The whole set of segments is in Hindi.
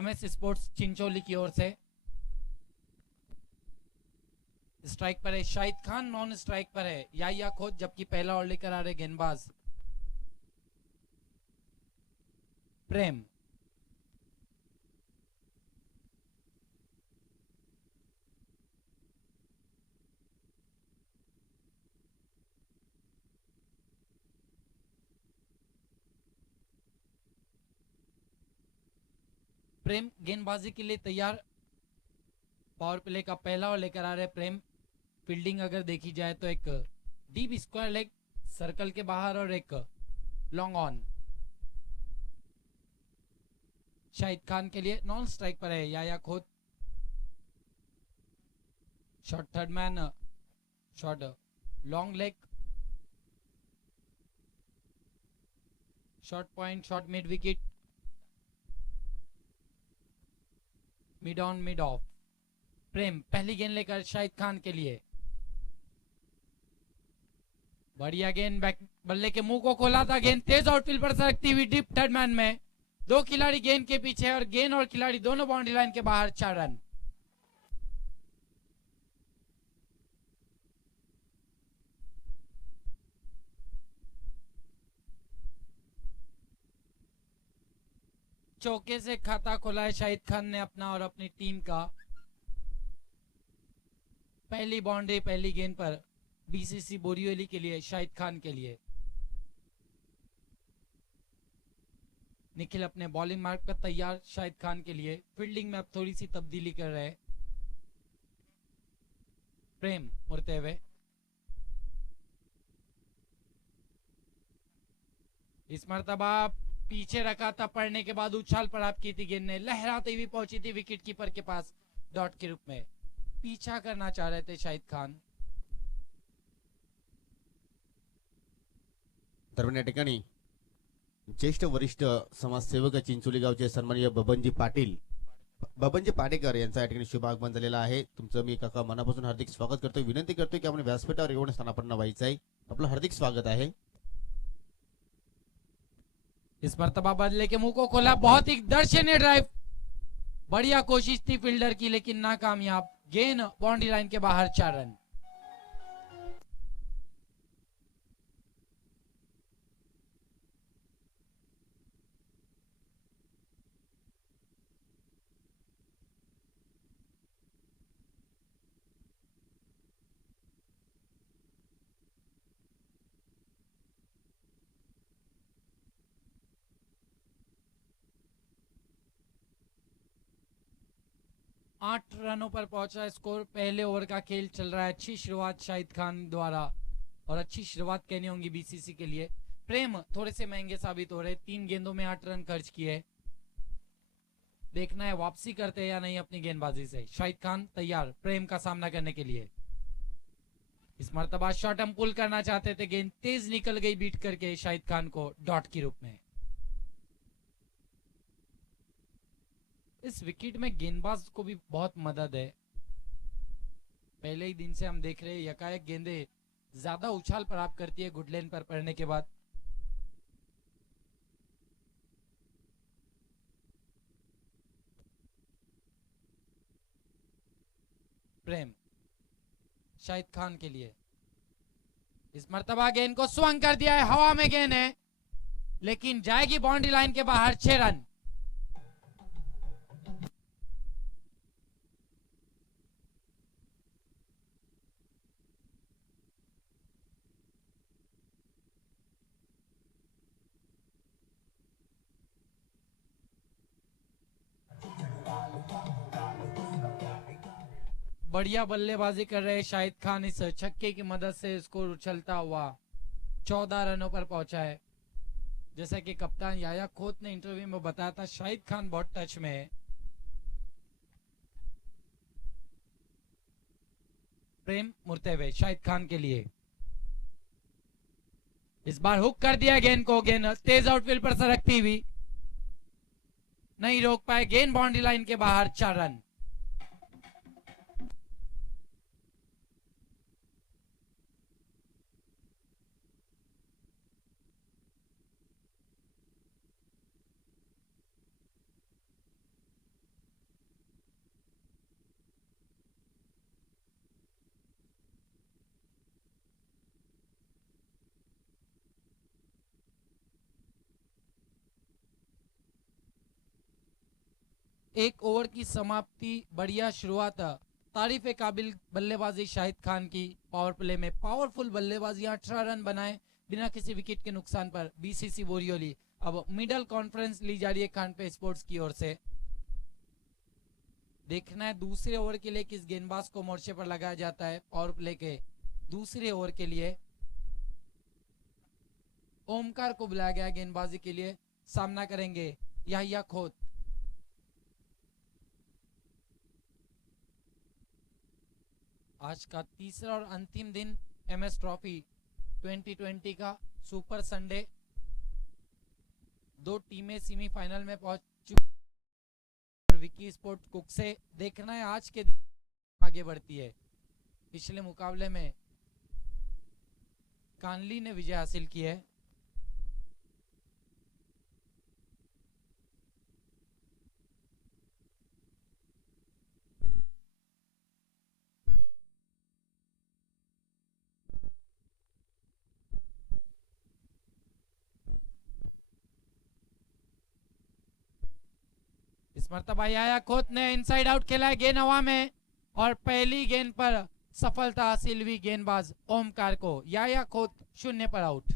एमएस स्पोर्ट्स चिंचोली की ओर से। स्ट्राइक पर है शाहिद खान, नॉन स्ट्राइक पर है याया खोत, जबकि पहला ओवर लेकर आ रहे गेंदबाज प्रेम। प्रेम गेंदबाजी के लिए तैयार। पावर प्ले का पहला ओवर लेकर आ रहे प्रेम। फील्डिंग अगर देखी जाए तो एक डीप स्क्वायर लेग सर्कल के बाहर और एक लॉन्ग ऑन। शाहिद खान के लिए नॉन स्ट्राइक पर है Yaya Khot. Shot third man, shot long leg, shot point, shot mid wicket, mid on mid off. Prem पहली गेंद लेकर शाहिद खान के लिए। बढ़िया गेंद, बैक बल्ले के मुंह को खोला था, गेंद तेज आउटफील्ड पर सरकती हुई डीप थर्ड मैन में। दो खिलाड़ी गेंद के पीछे और गेंद और खिलाड़ी दोनों बाउंड्री लाइन के बाहर। 4 रन। चौके से खाता खोला है शाहिद खान ने अपना और अपनी टीम का। पहली बाउंड्री पहली गेंद पर बीसीसी बोरीवली के लिए, शाहिद खान के लिए। निखिल अपने बॉलिंग मार्क पर तैयार शाहिद खान के लिए। फील्डिंग में अब थोड़ी सी तब्दीली कर रहे प्रेम मुड़ते हुए। इस मरतबा पीछे रखा था, पड़ने के बाद उछाल प्राप्त की थी गेंद ने, लहराती हुई पहुंची थी विकेट कीपर के पास डॉट के रूप में। पीछा करना चाह रहे थे शाहिद खान। दरम्यान या ठिकाणी ज्येष्ठ वरिष्ठ समाजसेवक चिंचोली गावचे सन्माननीय बबनजी पाटील, बबनजी पाटेकर यांचा या ठिकाणी शुभ आगमन झालेला आहे। तुमचं मी काका मनापासून हार्दिक स्वागत करतोय, विनंती करतोय की आपण व्यासपीठावर येऊन स्थानापन्न व्हायचं आहे। आपलं हार्दिक स्वागत है। इस मरतबा बदले के मुंह को खोला, बहुत ही दर्शनीय ड्राइव, बढ़िया कोशिश थी फील्डर की लेकिन नाकामयाब। गेंद बाउंड्री लाइन के बाहर। 4 रन। आठ रनों पर पहुंचा स्कोर। पहले ओवर का खेल चल रहा है। अच्छी शुरुआत शाहिद खान द्वारा और अच्छी शुरुआत कहनी होंगी बीसीसी के लिए। प्रेम थोड़े से महंगे साबित हो रहे, 3 गेंदों में 8 रन खर्च किए। देखना है वापसी करते हैं या नहीं अपनी गेंदबाजी से। शाहिद खान तैयार प्रेम का सामना करने के लिए। इस मरतबा शॉट हम पुल करना चाहते थे, गेंद तेज निकल गई बीट करके शाहिद खान को डॉट के रूप में। इस विकेट में गेंदबाज को भी बहुत मदद है। पहले ही दिन से हम देख रहे हैं यकायक गेंदें ज्यादा उछाल प्राप्त करती है गुड लेन पर पड़ने के बाद। प्रेम शाहिद खान के लिए। इस मर्तबा गेंद को स्वंग कर दिया है, हवा में गेंद है लेकिन जाएगी बाउंड्री लाइन के बाहर। 6 रन। बढ़िया बल्लेबाजी कर रहे शाहिद खान। इस छक्के की मदद से स्कोर उछलता हुआ 14 रनों पर पहुंचा है। जैसा कि कप्तान याया खोत ने इंटरव्यू में बताया था, शाहिद खान बहुत टच में है। प्रेम मुड़ते हुए शाहिद खान के लिए। इस बार हुक कर दिया गेंद को, गेंद तेज आउटफील्ड पर सरकती हुई, नहीं रोक पाए, गेंद बाउंड्री लाइन के बाहर। 4 रन। एक ओवर की समाप्ति, बढ़िया शुरुआत, तारीफ काबिल बल्लेबाजी शाहिद खान की। पावर प्ले में पावरफुल बल्लेबाजी, 18 रन बनाए बिना किसी विकेट के नुकसान पर बीसीसी बोरियोली। अब मिडल कॉन्फ्रेंस ली जा रही है खानपे स्पोर्ट्स की ओर से। देखना है दूसरे ओवर के लिए किस गेंदबाज को मोर्चे पर लगाया जाता है। पावर प्ले के दूसरे ओवर के लिए ओमकार को बुलाया गया गेंदबाजी के लिए। सामना करेंगे याहिया खोत। आज का तीसरा और अंतिम दिन एमएस ट्रॉफी 2020 का सुपर संडे। दो टीमें सेमीफाइनल में पहुंच चुकी। विकी स्पोर्ट कुक से देखना है आज के दिन आगे बढ़ती है। पिछले मुकाबले में कानली ने विजय हासिल की है। इस मरतबा याया खोत ने इनसाइड आउट खेला है, गेंद हवा में और पहली गेंद पर सफलता हासिल हुई गेंदबाज ओमकार को। याया खोत 0 पर आउट।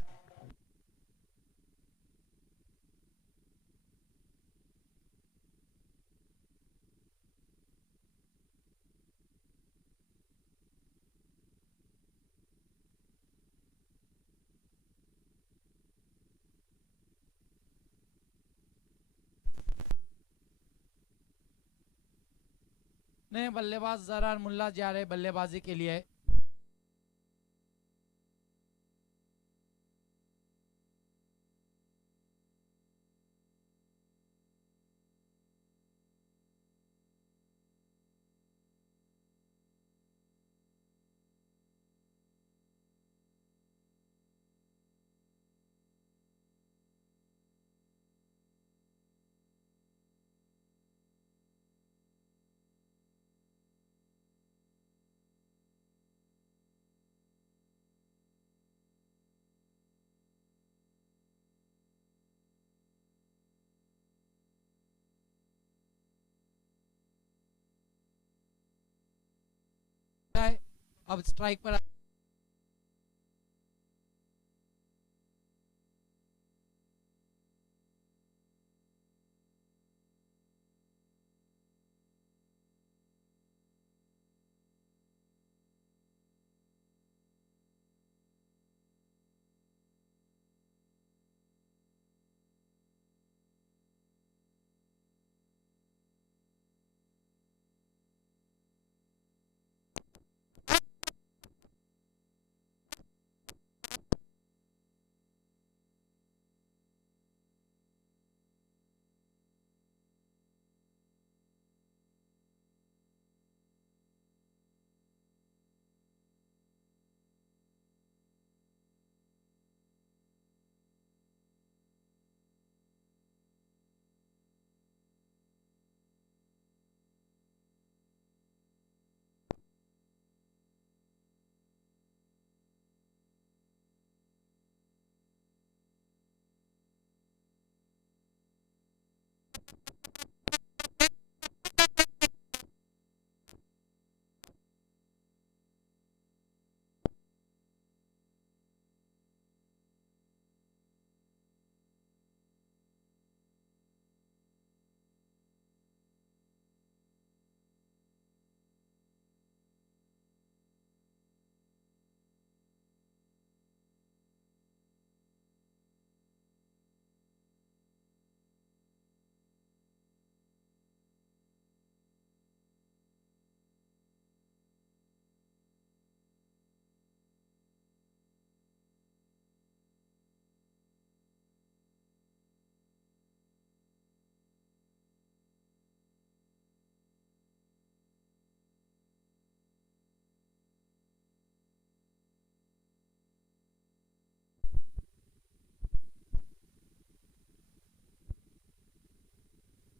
नए बल्लेबाज जरार मुल्ला जा रहे बल्लेबाजी के लिए। अब स्ट्राइक पर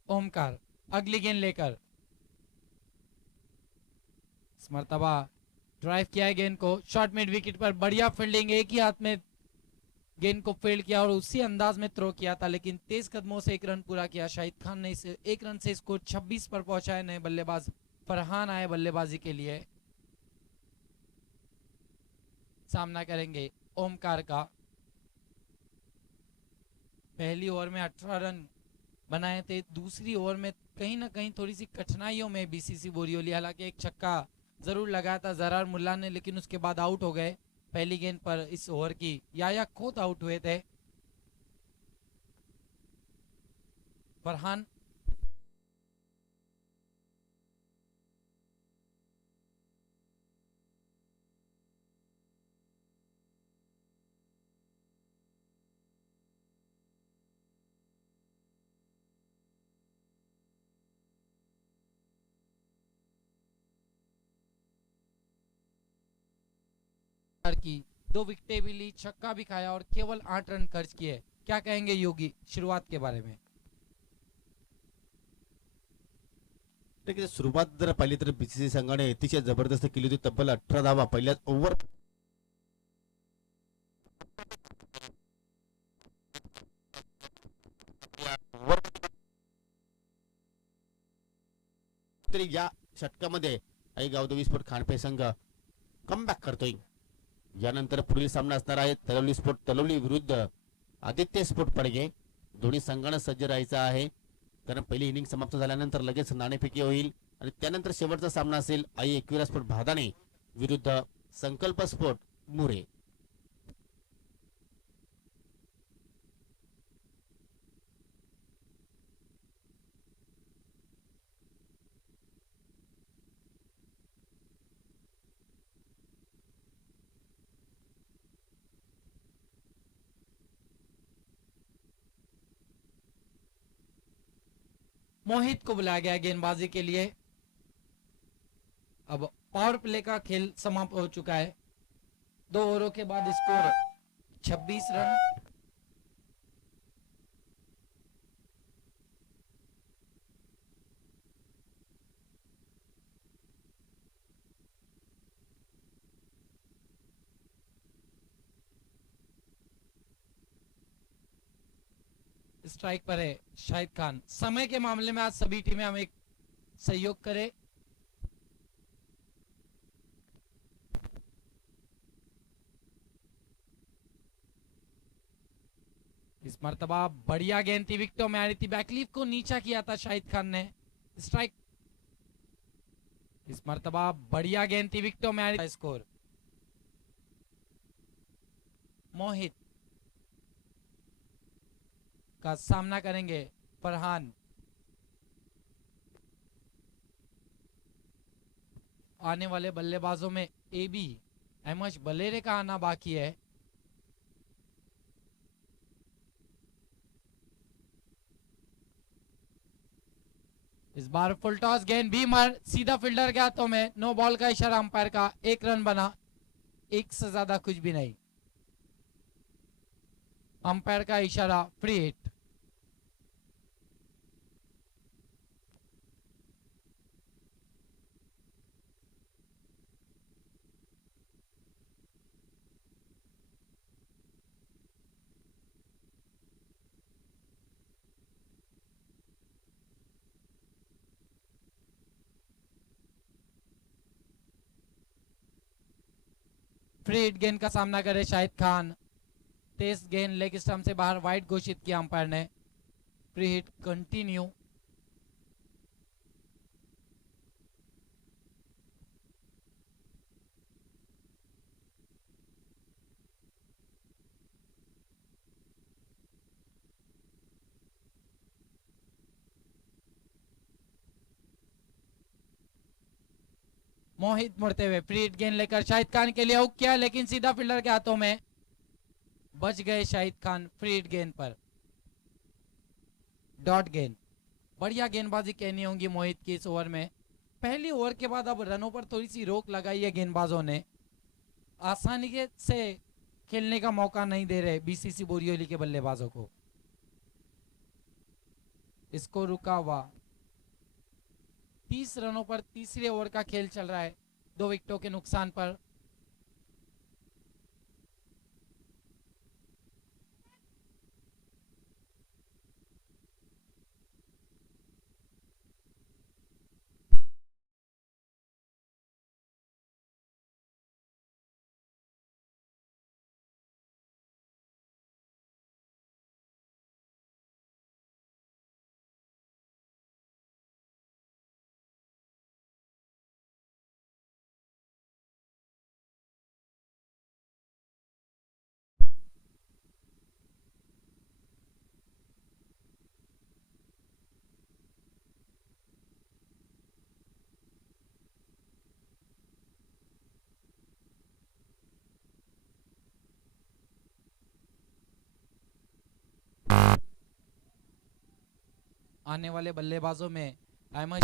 ओमकार अगली गेंद लेकर। इस मरतबा ड्राइव किया है गेंद को, शॉर्ट मिड विकेट पर बढ़िया फील्डिंग, एक ही हाथ में गेंद को फील्ड किया और उसी अंदाज में थ्रो किया था, लेकिन तेज कदमों से एक रन पूरा किया शाहिद खान ने। इसे एक रन से स्कोर 26 पर पहुंचा है। नए बल्लेबाज फरहान आए बल्लेबाजी के लिए, सामना करेंगे ओमकार का। पहली ओवर में 18 रन बनाए थे, दूसरी ओवर में कहीं ना कहीं थोड़ी सी कठिनाइयों में बीसीसी बोरियोली, हालांकि एक छक्का जरूर लगाया था जरार मुल्ला ने, लेकिन उसके बाद आउट हो गए पहली गेंद पर इस ओवर की। याया खोत आउट हुए थे। फरहान की 2 विकेटें भी ली, छक्का भी खाया और केवल 8 रन खर्च किए। क्या कहेंगे योगी शुरुआत के बारे में? ठीक आहे, सुरुवात जर पाहिली तर बीसीसी संघाने अतिशय जबरदस्त केली होती. तब्बल 18 धावा पहिल्याच ओव्हर तरी या षटकामध्ये आई गावदेवी स्पोर्ट खांडपे संघ कमबॅक करतोय. यानंतर पुढील सामना असणार आहे तलवली स्पोर्ट तलवली विरुद्ध आदित्य स्पोर्ट पडगे. दोन्ही संघांना सज्ज राहायचं आहे, कारण पहिली इनिंग समाप्त झाल्यानंतर लगेच नाणेफेकी होईल आणि त्यानंतर शेवटचा सामना असेल आई एकविरा स्पोर्ट भादाने विरुद्ध संकल्प स्पोर्ट मुरे. मोहित को बुलाया गया गेंदबाजी के लिए। अब पावर प्ले का खेल समाप्त हो चुका है। 2 ओवरों के बाद स्कोर 26 रन। स्ट्राइक पर है शाहिद खान। समय के मामले में आज सभी टीमें हमें एक सहयोग करें। इस मर्तबा बढ़िया गेंद थी, विकेटों में आ रही थी, बैकलीफ को नीचा किया था शाहिद खान ने। स्ट्राइक। इस मर्तबा बढ़िया गेंद थी, विकेटों में आ रही थी। स्कोर मोहित का सामना करेंगे फरहान। आने वाले बल्लेबाजों में एबी अहमद बलेरे का आना बाकी है। इस बार फुल टॉस गेंद भी मार सीधा फील्डर के हाथों में। नो बॉल का इशारा अंपायर का। 1 रन बना, 1 से ज्यादा कुछ भी नहीं। अंपायर का इशारा फ्री हिट। फ्री हिट गेंद का सामना करे शाहिद खान। तेज गेंद लेग स्टंप से बाहर, वाइड घोषित किया अंपायर ने। Free hit continue. मोहित मुड़ते हुए फ्री हिट गेंद लेकर शाहिद खान के लिए हुक किया, लेकिन सीधा फील्डर के हाथों में। बच गए शाहिद खान फ्री हिट गेंद पर। डॉट गेंद। बढ़िया गेंदबाजी कहनी होगी मोहित की इस ओवर में। पहली ओवर के बाद अब रनों पर थोड़ी सी रोक लगाई है गेंदबाजों ने। आसानी से खेलने का मौका नहीं दे रहे बीसीसी बोरियोली के बल्लेबाजों को। इसको रुका हुआ 30 रनों पर तीसरे ओवर का खेल चल रहा है, 2 विकेटों के नुकसान पर। आने वाले बल्लेबाजों में अहमद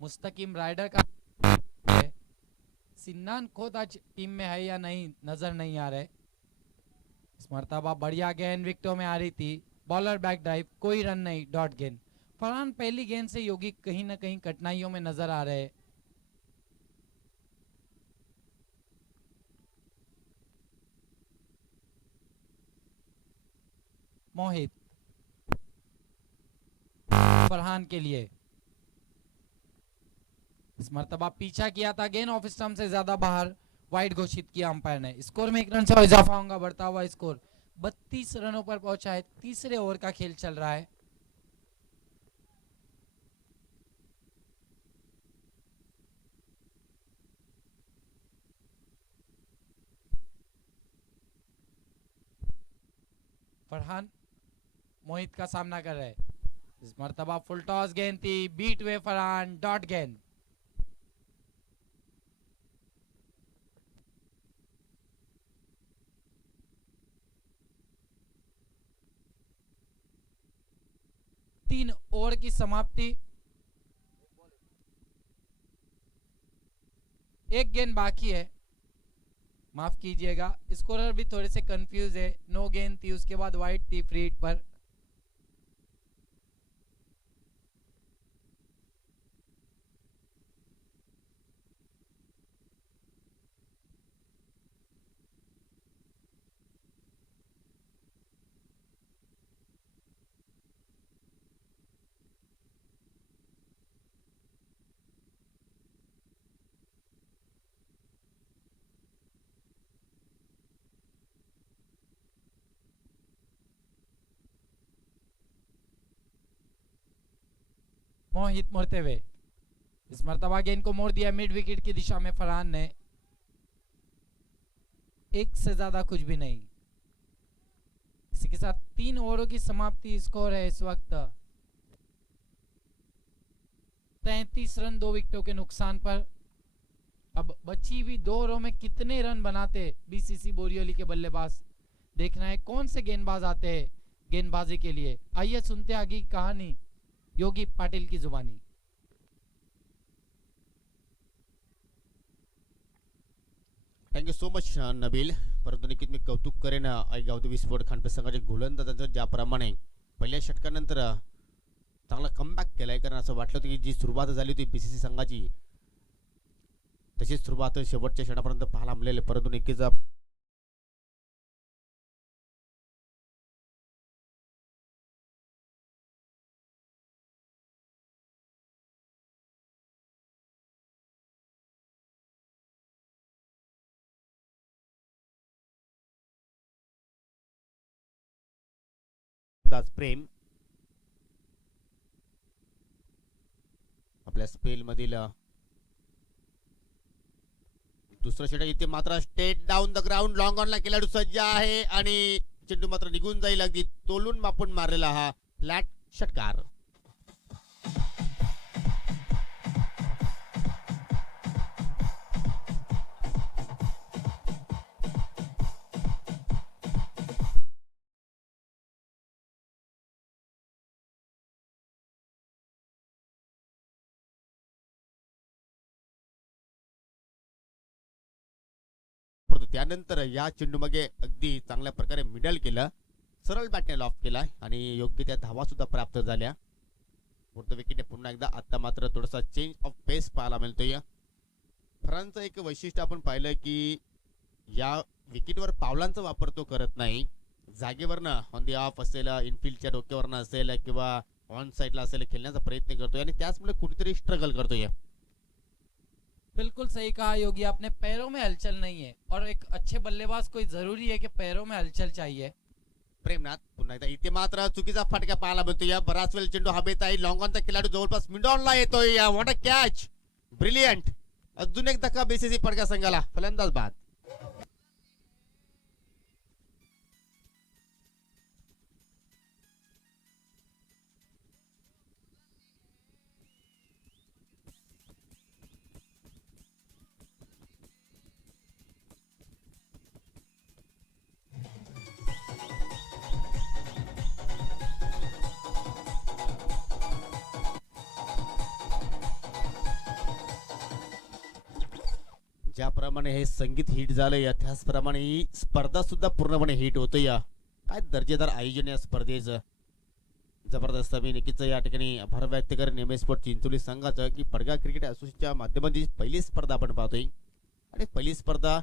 मुस्तकीम राइडर का है। सिन्नान खुद आज टीम में है या नहीं नजर नहीं आ रहे। इस मर्तबा बढ़िया गेंद विकेटों में आ रही थी। बॉलर बैक ड्राइव, कोई रन नहीं, डॉट गेंद। फरहान पहली गेंद से योगी कहीं ना कहीं कठिनाइयों में नजर आ रहे। मोहित फरहान के लिए इस मर्तबा पीछा किया था, गेंद ऑफ स्टंप से ज्यादा बाहर, वाइड घोषित किया अंपायर ने। स्कोर में 1 रन से इजाफा होगा, बढ़ता हुआ स्कोर 32 रनों पर पहुंचा है। तीसरे ओवर का खेल चल रहा है। फरहान मोहित का सामना कर रहे हैं। इस मर्तबा फुल टॉस गेंद थी, बीट हुए फरहान, डॉट गेंद। तीन ओवर की समाप्ति, एक गेंद बाकी है, माफ कीजिएगा। स्कोरर भी थोड़े से कंफ्यूज है। नो गेंद थी, उसके बाद वाइड थी फ्री हिट पर। मोहित मोड़ते हुए, इस मर्तबा गेंद को मोड़ दिया मिड विकेट की दिशा में फरहान ने। एक से ज्यादा कुछ भी नहीं। इसी के साथ 3 ओवरों की समाप्ति। स्कोर है इस वक्त 33 रन 2 विकेटों के नुकसान पर। अब बची हुई 2 ओवरों में कितने रन बनाते बीसीसी बोरिवली के बल्लेबाज, देखना है। कौन से गेंदबाज आते हैं गेंदबाजी के लिए, आइए सुनते आगे की कहानी योगी पाटिल की जुबानी। Thank you so much Nabeel. परंतु नक्कीच मी कौतुक करेन आई गावदेवी स्पोर्ट खानपे संघाचे गोलंदाजांचं ज्याप्रमाणे पहिल्या षटकानंतर चांगला कमबॅक केलाय. कारण असं वाटलं होतं की जी सुरुवात झाली होती बीसीसी संघाची तशीच सुरुवात शेवटच्या क्षणापर्यंत पाहायला मिळाली. परंतु नक्कीच दास प्रेम आपल्या स्पेल मधील दुसरं षटक इथे मात्र straight down the ground long ऑनला खेळाडू सज्ज आहे आणि चेंडू मात्र निघून जाईल. अगदी तोलून मापून मारलेला हा फ्लॅट षटकार. परंतु त्यानंतर या चेंडूमागे अगदी चांगल्या प्रकारे मिडल केलं, सरळ बॅटने लॉफ केला आणि योग्य त्या धावा सुद्धा प्राप्त झाल्या. फोर्थ विकेटने पुन्हा एकदा आता मात्र थोडासा चेंज ऑफ पेस पाहायला मिळतोय. फरांचं एक वैशिष्ट्य आपण पाहिलं की या विकेटवर पावलांचा वापर तो करत नाही. जागेवरनं ऑन दी ऑफ असेल, इनफिल्डच्या डोक्यावरनं असेल किंवा ऑन साइडला असेल खेळण्याचा प्रयत्न करतोय आणि त्याचमुळे कुठेतरी स्ट्रगल करतोय. बिल्कुल सही कहा योगी आपने, पैरों में हलचल नहीं है और एक अच्छे बल्लेबाज को जरूरी है कि पैरों में हलचल चाहिए. प्रेमनाथ पुन्हा एकदा इथे मात्र चुकीचा फटका पाहायला मिळतोय. बराच वेळ चेंडू हवेत आहे. लॉंग ऑनचा खेळाडू जवळपास मिड ऑनला येतोय. What a catch, brilliant. अजून एक धक्का बीसीसी फटका संघाला. फलंदाज बाद. ज्याप्रमाणे हे संगीत हिट झालं या त्याचप्रमाणे ही स्पर्धा सुद्धा पूर्णपणे हिट होतं या. काय दर्जेदार आयोजन या स्पर्धेचं. जबरदस्त. मी नक्कीच या ठिकाणी आभार व्यक्त करेन एम एस स्पोर्ट चिंचोली संघाचं की पडगा क्रिकेट असोसिएशनच्या माध्यमातून पहिली स्पर्धा आपण पाहतोय आणि पहिली स्पर्धा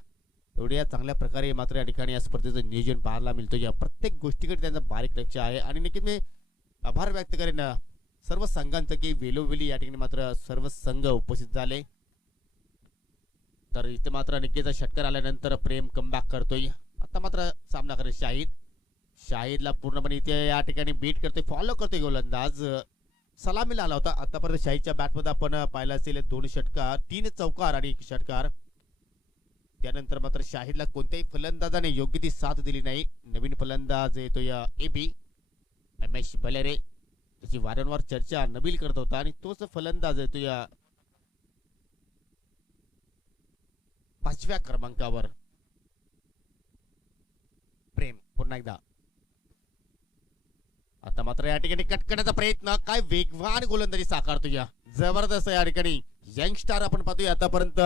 एवढ्या चांगल्या प्रकारे मात्र या ठिकाणी या स्पर्धेचं नियोजन पाहायला मिळतं. या प्रत्येक गोष्टीकडे त्यांचं बारीक लक्ष आहे आणि नक्कीच मी आभार व्यक्त करेन सर्व संघांचं की वेळोवेळी या ठिकाणी मात्र सर्व संघ उपस्थित झाले. तर इथे मात्र नक्कीच षटकार आल्यानंतर प्रेम कमबॅक करतोय. आता मात्र सामना करेल शाहिदला पूर्णपणे इथे या ठिकाणी बीट करतोय, फॉलो करतोय गोलंदाज. सलामीला आला होता. आतापर्यंत शाहिदच्या बॅटमध्ये आपण पाहिलं असेल 2 षटकार, 3 चौकार आणि 1 षटकार. त्यानंतर मात्र शाहिदला कोणत्याही फलंदाजाने योग्य ती साथ दिली नाही. नवीन फलंदाज येतो या एबी एम.एस. बलेरे, त्याची वारंवार चर्चा नबील करत होता आणि तोच फलंदाज येतो या 5व्या क्रमांकावर. प्रेम पुन्हा एकदा. आता मात्र या ठिकाणी कटकण्याचा प्रयत्न, काय वेगवान गोलंदाजी साकारतो या. जबरदस्त या ठिकाणी यंगस्टार आपण पाहतोय आतापर्यंत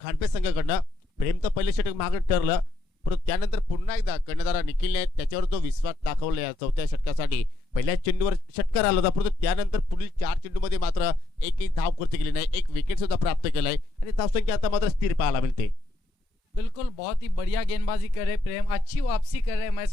खांडपे संघाकडनं. प्रेम तर पहिले षटक मागे ठरलं, परंतु त्यानंतर पुन्हा एकदा कर्णधार निखिलने त्याच्यावर जो विश्वास दाखवला या 4थ्या षटकासाठी. पहिल्या चेंडूवर षटकार आला होता, परंतु त्यानंतर पुढील 4 चेंडूमध्ये मात्र एकही धाव पूर्ती केली नाही, एक विकेट सुद्धा प्राप्त केलाय आणि धावसंख्या आता मात्र स्थिर पाहायला मिळते. बिल्कुल बहुत ही बढ़िया गेंदबाजी कर रहे प्रेम, अच्छी वापसी कर रहे. मैं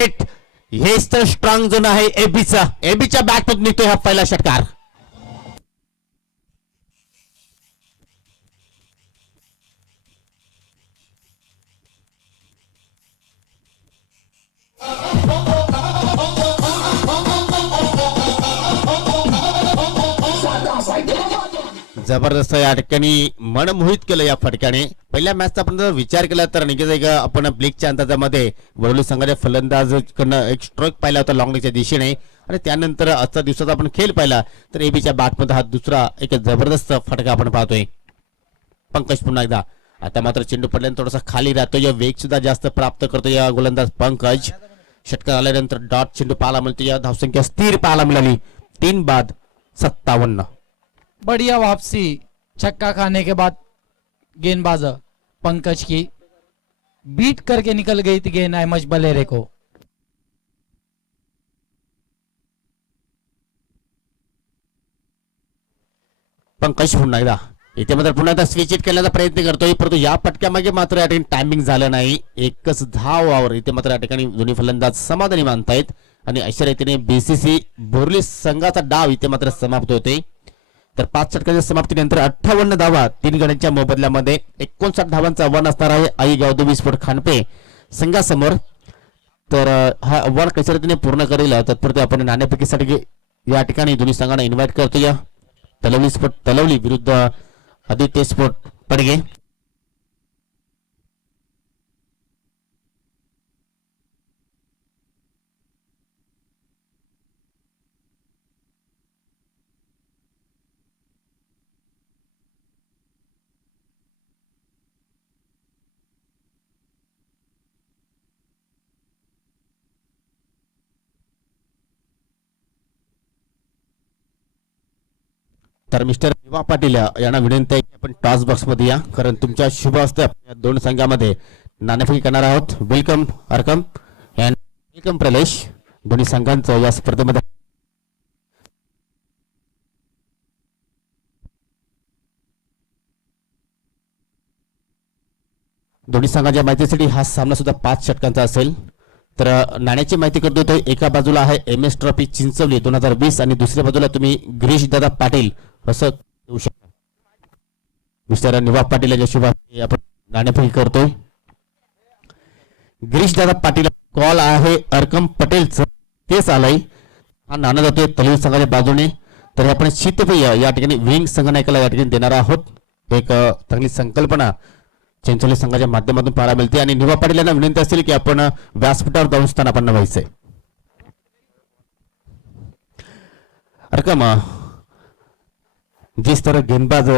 हेच तर स्ट्रॉंग झोन आहे एबीचा. एबीच्या बॅटमधून निघतोय हा पहिला षटकार. जबरदस्त या ठिकाणी मनमोहित केलं या फटक्याने. पहिल्या मॅचचा आपण जर विचार केला तर निघत आपण ब्लिकच्या अंदाजामध्ये वडोली संघाच्या फलंदाज कडनं एक स्ट्रोक पाहिला होता लॉंग लेगच्या दिशेने, आणि त्यानंतर आजचा दिवसाचा आपण खेळ पाहिला तर एबीच्या बॅटमध्ये हा दुसरा एक जबरदस्त फटका आपण पाहतोय. पंकज पुन्हा एकदा. आता मात्र चेंडू पडल्यानंतर थोडासा खाली राहतो, या वेग सुद्धा जास्त प्राप्त करतो या गोलंदाज पंकज. षटकार आल्यानंतर डॉट चेंडू पाहायला मिळतो, या धावसंख्या स्थिर पाहायला मिळाली 3 बाद 57. बढ़िया वापसी, छक्का खाने के बाद गेंदबाज पंकज की बीट करके निकल गई थी गेंद अहमद बलेरे को. पंकज पुन्हा एकदा. इथे मात्र पुन्हा एकदा स्विच हिट करण्याचा प्रयत्न करतोय, परंतु या पटक्यामागे मात्र या ठिकाणी टायमिंग झालं नाही. एकच धावावर इथे मात्र या ठिकाणी दोन्ही फलंदाज समाधानी मानतायत, आणि अशा रीतीने बीसीसी बोर्ली संघाचा डाव इथे मात्र समाप्त होते. तर 5 षटकाच्या समाप्तीनंतर 58 धावा 3 गड्यांच्या मोबदल्यामध्ये 59 धावांचं आव्हान असणार आहे आई गावदेवी स्पोर्ट खानपे संघासमोर. तर हा आव्हान कशा रीतीने पूर्ण करेल तत्पुरते आपण नाणेफेकीसाठी या ठिकाणी दोन्ही संघांना इन्व्हाइट करतोय. तलवली स्पोर्ट तलवली विरुद्ध आदित्य स्पोर्ट पडगे. तर मिस्टर विवा पाटील यांना विनंती आहे की आपण टॉस बॉक्स मध्ये या, कारण तुमच्या शुभ हस्ते या दोन संघामध्ये नाणेफेकी करणार आहोत. Welcome Arkam and welcome Pralesh. दोन्ही संघांचं या स्पर्धेमध्ये दोन्ही संघांच्या माहितीसाठी हा सामना सुद्धा 5 षटकांचा असेल. तर नाण्याची माहिती करतो तो एका बाजूला आहे एम एस ट्रॉफी चिंचवली 2020 आणि दुसऱ्या बाजूला तुम्ही गिरीश दादा पाटील असं देऊ शकता. मिस्टर निवाब पाटील यांच्या शुभार्थी आपण नाणेफेकी करतोय. गिरीश दादा पाटील कॉल आहे अर्कम पटेलचं, तेच आलंय. हा नाणं जातोय तलवीर संघाच्या बाजूने. तर आपण शीतपेय या ठिकाणी विंग संघनायकाला या ठिकाणी देणार आहोत. एक चांगली संकल्पना चिंचोली संघाच्या माध्यमातून पाहायला मिळते, आणि निवा पाटील यांना विनंती असेल की आपण व्यासपीठावर जाऊन स्थानापन्न व्हायचंय. अर्कम, जिस तरह गेंदबाज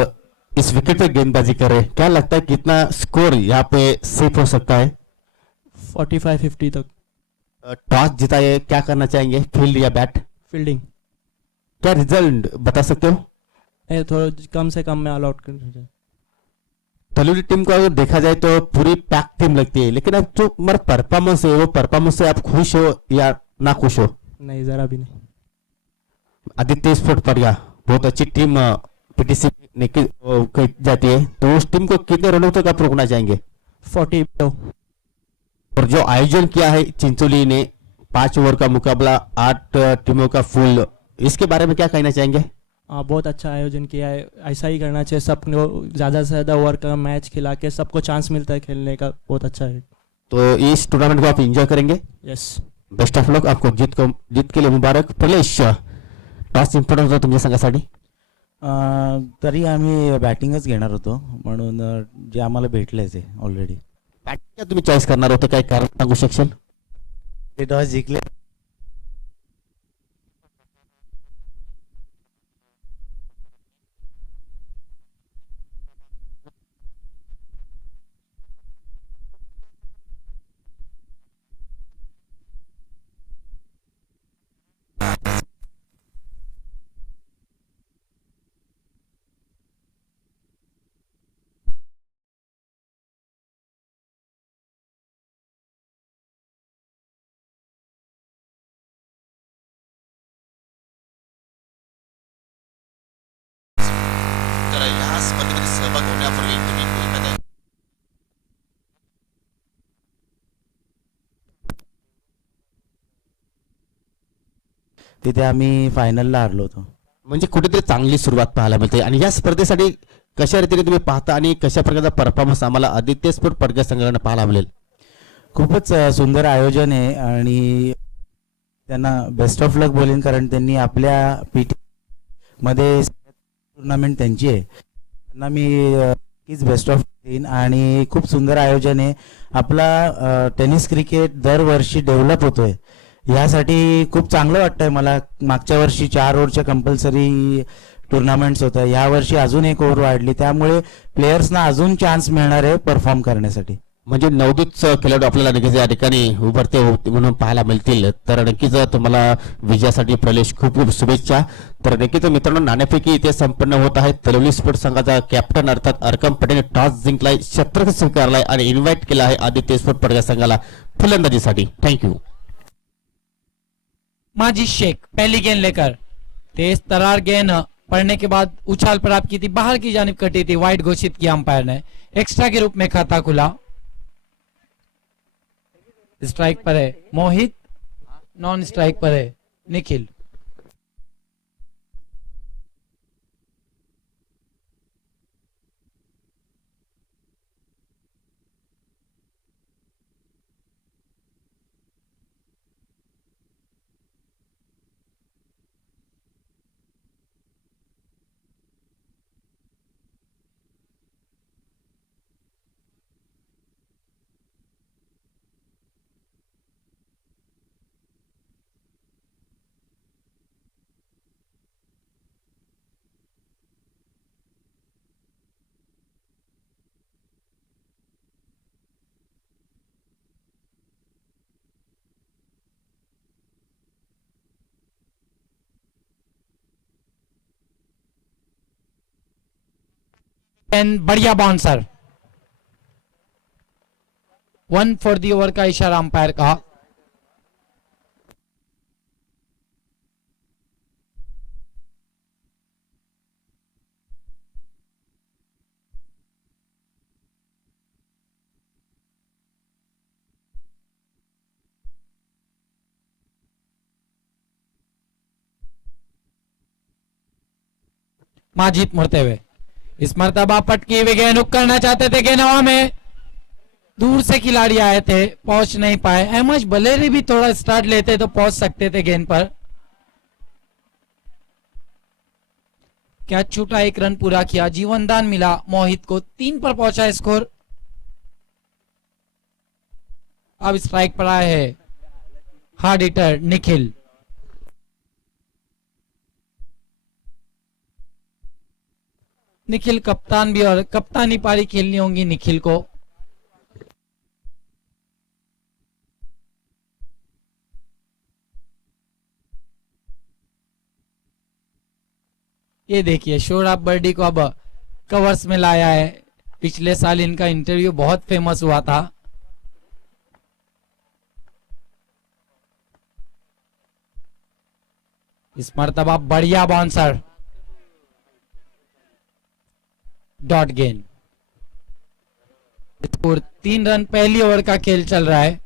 इस विकेट पे गेंदबाजी करे, क्या लगता है कितना स्कोर यहाँ पे सेफ हो सकता है? 45-50 तक. टॉस जीता है, क्या करना चाहेंगे, फील्ड या बैट? फील्डिंग. क्या रिजल्ट बता सकते हो? थोड़ा कम से कम में ऑल आउट करना चाहिए. तलूरी टीम को अगर देखा जाए तो पूरी पैक टीम लगती है, लेकिन अब जो हमारा परफॉर्मेंस है वो परफॉर्मेंस से आप खुश हो या ना खुश हो? नहीं, जरा भी नहीं. आदित्य स्पोर्ट पर गया, बहुत अच्छी टीम पीटीसी जाती है, तो उस टीम को कितने रनों तक आप रोकना चाहेंगे? 40. और जो आयोजन किया है चिंचोली ने 5 ओवर का मुकाबला 8 टीमों का फुल, इसके बारे में क्या कहना चाहेंगे? बहुत अच्छा आयोजन किया है, ऐसा ही करना चाहिए. सबको ज़्यादा से ज़्यादा ओवर का मैच खिला के सबको चांस मिलता है खेलने का, बहुत अच्छा है. तो इस टूर्नामेंट को आप एंजॉय करेंगे. यस. Best of luck. आपको जीत के लिए मुबारक. प्रलेश, टॉस इम्पॉर्टंट होता तुमच्या संघासाठी? तरी आम्ही बॅटिंगच घेणार होतो, म्हणून जे आम्हाला भेटलेच आहे ऑलरेडी. बॅटिंग तुम्ही चॉईस करणार होते, काय कारण सांगू शकशील? ते टॉस जिंकले. तर या स्पर्धेमध्ये सहभाग होण्यापूर्वी तुम्ही एखाद्या तिथे आम्ही फायनलला हारलो होतो. म्हणजे कुठेतरी चांगली सुरुवात पाहायला मिळते. आणि या स्पर्धेसाठी कशा रीतीने तुम्ही पाहता आणि कशा प्रकारचा परफॉर्मन्स आम्हाला आदित्य स्पोर्ट पडघा संघाकडून पाहायला मिळेल? खूपच सुंदर आयोजन आहे आणि त्यांना बेस्ट ऑफ लक बोलेन, कारण त्यांनी आपल्या पीटी मध्ये टुर्नामेंट त्यांची आहे. त्यांना मी नक्कीच बेस्ट ऑफ देईन आणि खूप सुंदर आयोजन आहे. आपला टेनिस क्रिकेट दरवर्षी डेव्हलप होतोय, यासाठी खूप चांगलं वाटतंय मला. मागच्या वर्षी 4 ओव्हरच्या कंपल्सरी टुर्नामेंट्स होत्या, यावर्षी अजून 1 ओव्हर वाढली, त्यामुळे प्लेयर्सना अजून चान्स मिळणार आहे परफॉर्म करण्यासाठी. म्हणजे नवोदित खेळाडू आपल्याला नक्कीच या ठिकाणी उभरते म्हणून पाहायला मिळतील. तर नक्कीच तुम्हाला विजयासाठी प्रलेश खूप खूप शुभेच्छा. तर नक्कीच मित्रांनो, नाणेफेकी इथे संपन्न होत आहे. तलवली स्पोर्ट संघाचा कॅप्टन अर्थात अर्कम पटेल टॉस जिंकलाय, शतक स्वीकारलाय आणि इन्व्हाइट केला आहे आदित्य स्पोर्ट पडघा संघाला फलंदाजीसाठी. थँक्यू. माजिद शेख पहली गेंद लेकर, तेज तरार गेंद पड़ने के बाद उछाल प्राप्त की थी, बाहर की जानिब कटी थी, वाइड घोषित किया अंपायर ने, एक्स्ट्रा के रूप में खाता खुला. स्ट्राइक पर है मोहित, नॉन स्ट्राइक पर है निखिल. बढ़िया बाउंसर, 1 फॉर दी ओवर का इशारा अंपायर का. माजिद मुड़ते हुए, इस मर्तबा पटकी हुई गेंद हुक करना चाहते थे, गेंद हवा में, दूर से खिलाड़ी आए थे, पहुंच नहीं पाए. अहमद बलेरी भी थोड़ा स्टार्ट लेते तो पहुंच सकते थे गेंद पर. क्या छूटा, 1 रन पूरा किया, जीवनदान मिला मोहित को, 3 पर पहुंचा स्कोर. अब स्ट्राइक पर आए हैं हार्ड हिटर निखिल. निखिल कप्तान भी, और कप्तानी पारी खेलनी होंगी निखिल को. ये देखिए शोराब बर्डी को अब कवर्स में लाया है. पिछले साल इनका इंटरव्यू बहुत फेमस हुआ था. इस मर्तबा बढ़िया बाउंसर, डॉट गेंद. 3 रन, पहली ओवर का खेल चल रहा है.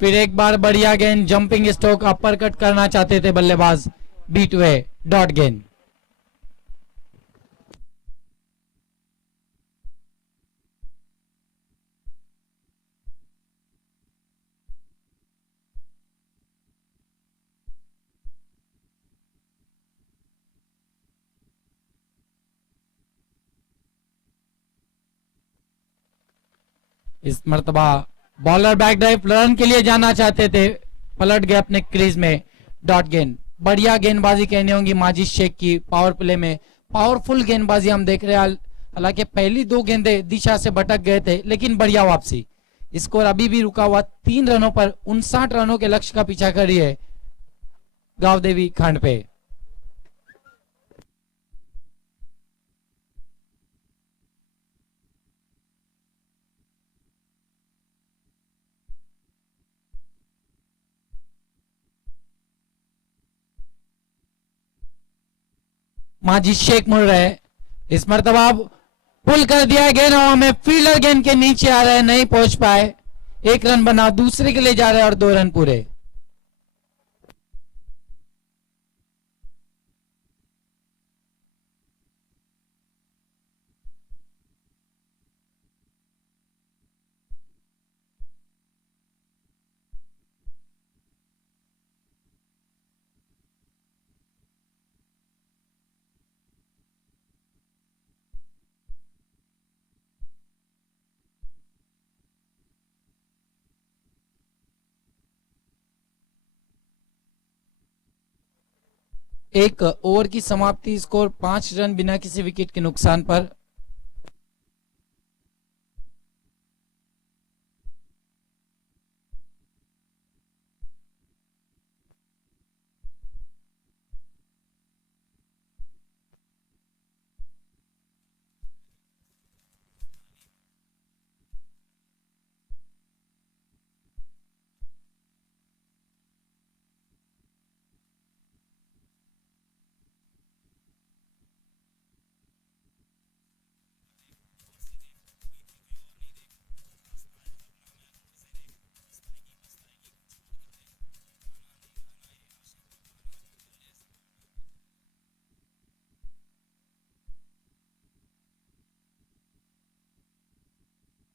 फिर एक बार बढ़िया गेंद, जंपिंग स्ट्रोक, अपर कट करना चाहते थे बल्लेबाज, बीट हुए, डॉट गेंद. इस मर्तबा बॉलर बैक ड्राइव रन के लिए जाना चाहते थे, पलट गए अपने क्रीज में, डॉट गेंद. बढ़िया गेंदबाजी कहनी होगी माजिद शेख की. पावर प्ले में पावरफुल गेंदबाजी हम देख रहे हैं. हालांकि पहली 2 गेंदे दिशा से भटक गए थे, लेकिन बढ़िया वापसी. स्कोर अभी भी रुका हुआ 3 रनों पर, 59 रनों के लक्ष्य का पीछा कर रही है गावदेवी खंड पे. माजिद शेख मुड़ रहे, इस मरतबा पुल कर दिया गेंद हवा में, फील्डर गेंद के नीचे आ रहे, नहीं पहुंच पाए। 1 रन बना, दूसरे के लिए जा रहे और 2 रन पूरे। एक ओवर की समाप्ति, स्कोर 5 रन बिना किसी विकेट के नुकसान पर।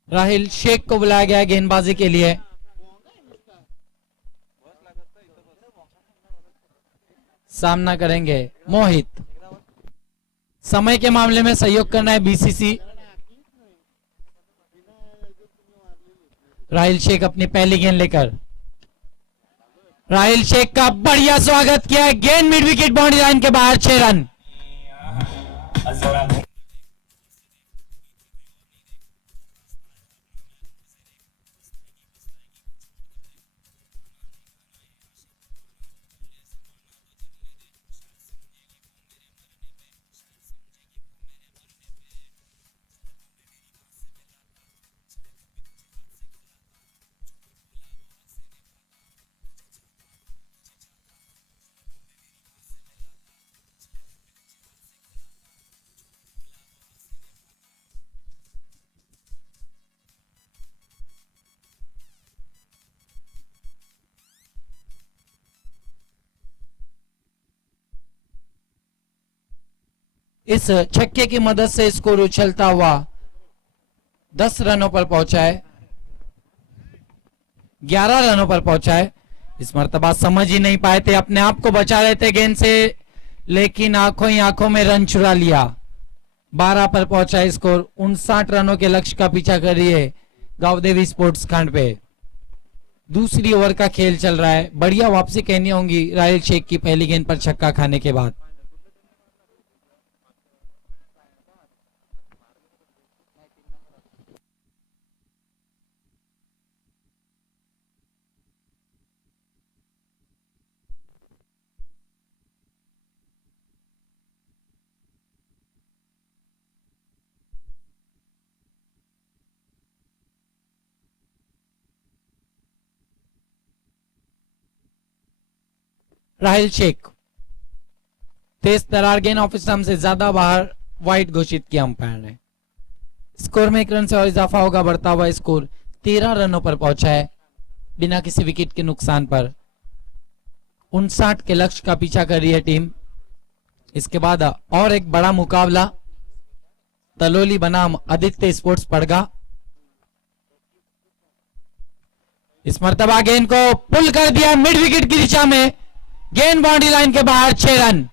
राहिल शेख को बुलाया गया गेंदबाजी के लिए। सामना करेंगे मोहित। समय के मामले में सहयोग करना है बीसीसी। राहिल शेख अपनी पहली गेंद लेकर, राहिल शेख का बढ़िया स्वागत किया है, गेंद मिड विकेट बाउंड्री लाइन के बाहर, 6 रन। इस छक्के की मदद से स्कोर उछलता हुआ 10 रनों पर पहुंचा है, 11 रनों पर पहुंचा है। इस मर्तबा समझ ही नहीं पाए थे, अपने आप को बचा रहे थे गेंद से, लेकिन आंखों ही आंखों में रन चुरा लिया। 12 पर पहुंचा है स्कोर, 59 रनों के लक्ष्य का पीछा कर रही है गांवदेवी स्पोर्ट्स खंड पे। दूसरी ओवर का खेल चल रहा है, बढ़िया वापसी कहनी होगी राहिल शेख की पहली गेंद पर छक्का खाने के बाद। राहिल शेख, तेज तरार गेंद ऑफ स्टंप से ज्यादा बाहर, वाइड घोषित किया अंपायर ने। स्कोर में 1 रन से और इजाफा होगा, बढ़ता हुआ स्कोर 13 रनों पर पहुंचा है बिना किसी विकेट के नुकसान पर। 59 के लक्ष्य का पीछा कर रही है टीम। इसके बाद और एक बड़ा मुकाबला तलोली बनाम आदित्य स्पोर्ट्स पड़गा। इस मर्तबा गेंद को पुल कर दिया मिड विकेट की दिशा में, गेंद बाउंड्री लाइन के बाहर, 6 रन।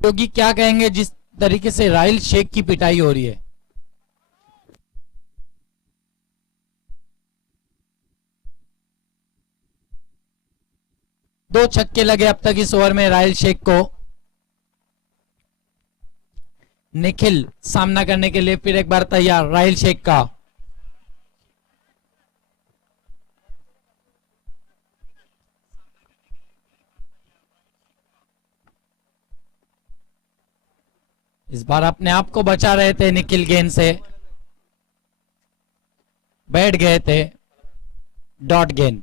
योगी क्या कहेंगे जिस तरीके से राहिल शेख की पिटाई हो रही है? दो छक्के लगे अब तक इस ओवर में राहिल शेख को। निखिल सामना करने के लिए फिर एक बार तैयार राहिल शेख का। इस बार अपने आप को बचा रहे थे निखिल गेंद से, बैठ गए थे, डॉट गेंद।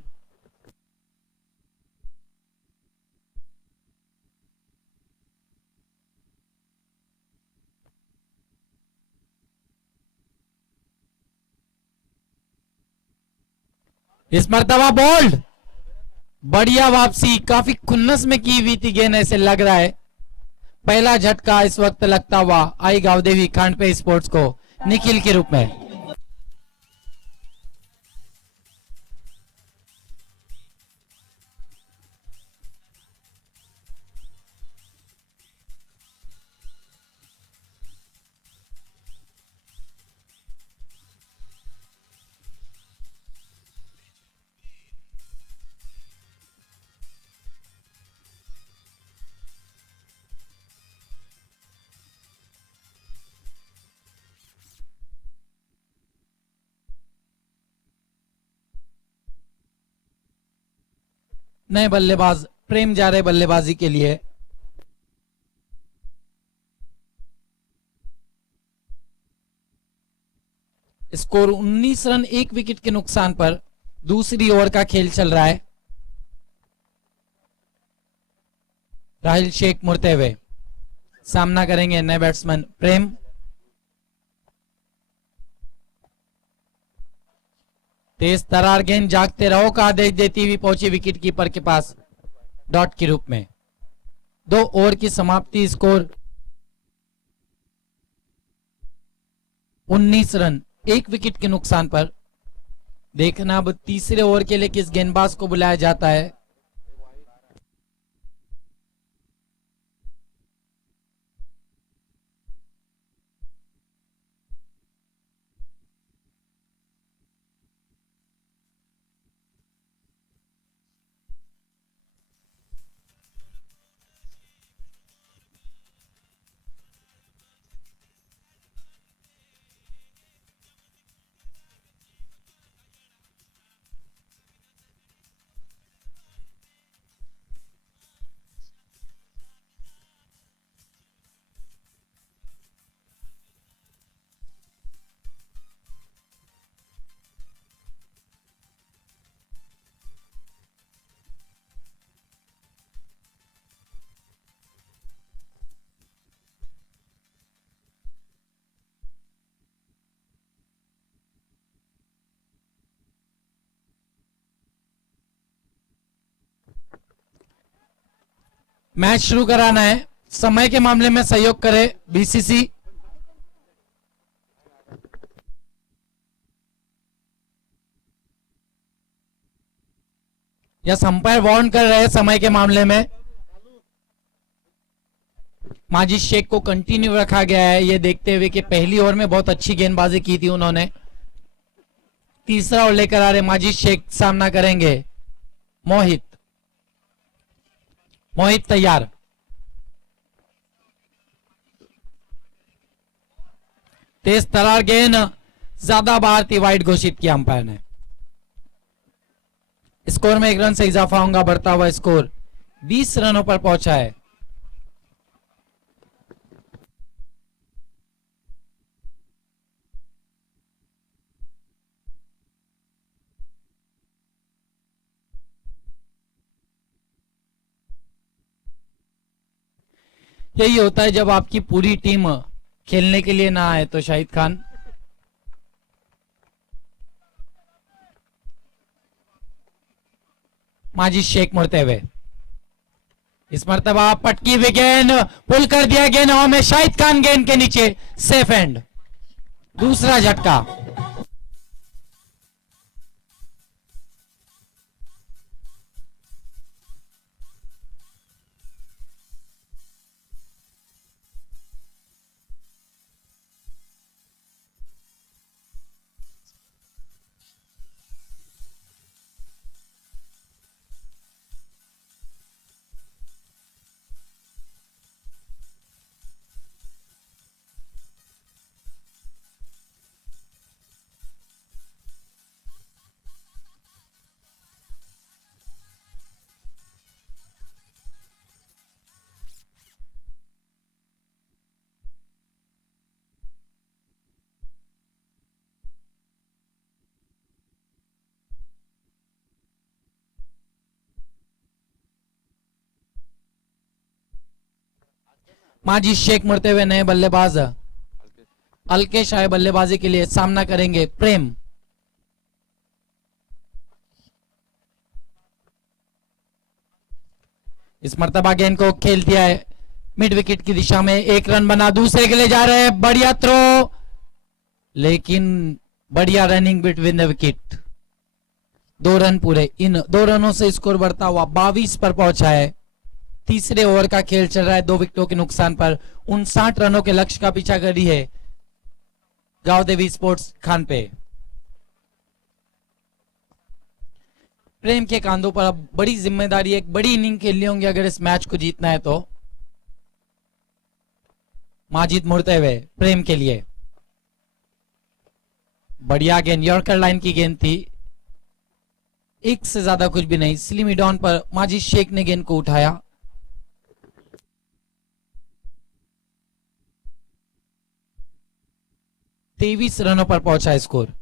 इस मर्तबा बोल्ड, बढ़िया वापसी, काफी खुन्नस में की हुई थी गेंद, ऐसे लग रहा है। पहला झटका इस वक्त लगता हुआ आई गावदेवी खांडपे स्पोर्ट्स को निखिल के रूप में। नए बल्लेबाज प्रेम जा रहे बल्लेबाजी के लिए। स्कोर 19 रन, 1 विकेट के नुकसान पर दूसरी ओवर का खेल चल रहा है। राहिल शेख मुड़ते हुए सामना करेंगे नए बैट्समैन प्रेम। तेज तरार गेंद, जागते रहो का आदेश देती हुई पहुंची विकेट कीपर के पास डॉट के रूप में। 2 ओवर की समाप्ति, स्कोर 19 रन, 1 विकेट के नुकसान पर। देखना अब तीसरे ओवर के लिए किस गेंदबाज को बुलाया जाता है। मैच शुरू कराना है, समय के मामले में सहयोग करे बीसीसी। या अंपायर वार्न कर रहे हैं समय के मामले में। माजिद शेख को कंटिन्यू रखा गया है, ये देखते हुए कि पहली ओवर में बहुत अच्छी गेंदबाजी की थी उन्होंने। तीसरा ओवर लेकर आ रहे माजिद शेख, सामना करेंगे मोहित। मोहित तैयार, तेज तरार गेंद, ज्यादा बाहर थी, वाइड घोषित किया अंपायर ने। स्कोर में 1 रन से इजाफा होगा, बढ़ता हुआ स्कोर 20 रनों पर पहुंचा है। यही होता है जब आपकी पूरी टीम खेलने के लिए ना आए तो शाहिद खान। माजिद शेख मुड़ते हुए, इस मर्तबा पटकी हुई गेंद, पुल कर दिया गेंद हवा में, शाहिद खान गेंद के नीचे, सेफ एंड, दूसरा झटका। माजिद शेख मुड़ते हुए नए बल्लेबाज अलकेश आए बल्लेबाजी के लिए, सामना करेंगे प्रेम। इस मर्तबा गेंद को खेल दिया है मिड विकेट की दिशा में, एक रन बना, दूसरे के लिए जा रहे हैं, बढ़िया थ्रो, लेकिन बढ़िया running between the wicket. 2 run पूरे, इन 2 रनों से स्कोर बढ़ता हुआ 22 पर पहुंचा है। तीसरे ओवर का खेल चल रहा है 2 विकेटों के नुकसान पर। 59 रनों के लक्ष्य का पीछा कर रही है गांव देवी स्पोर्ट्स खान पे। प्रेम के कांधों पर अब बड़ी जिम्मेदारी, एक बड़ी इनिंग खेलनी होंगी अगर इस मैच को जीतना है तो। माजिद मुड़ते हुए प्रेम के लिए, बढ़िया गेंद, यॉर्कर लाइन की गेंद थी, एक से ज्यादा कुछ भी नहीं। स्लिम मिड ऑन पर माजिद शेख ने गेंद को उठाया। तेईस रनों पर पहुंचा स्कोर।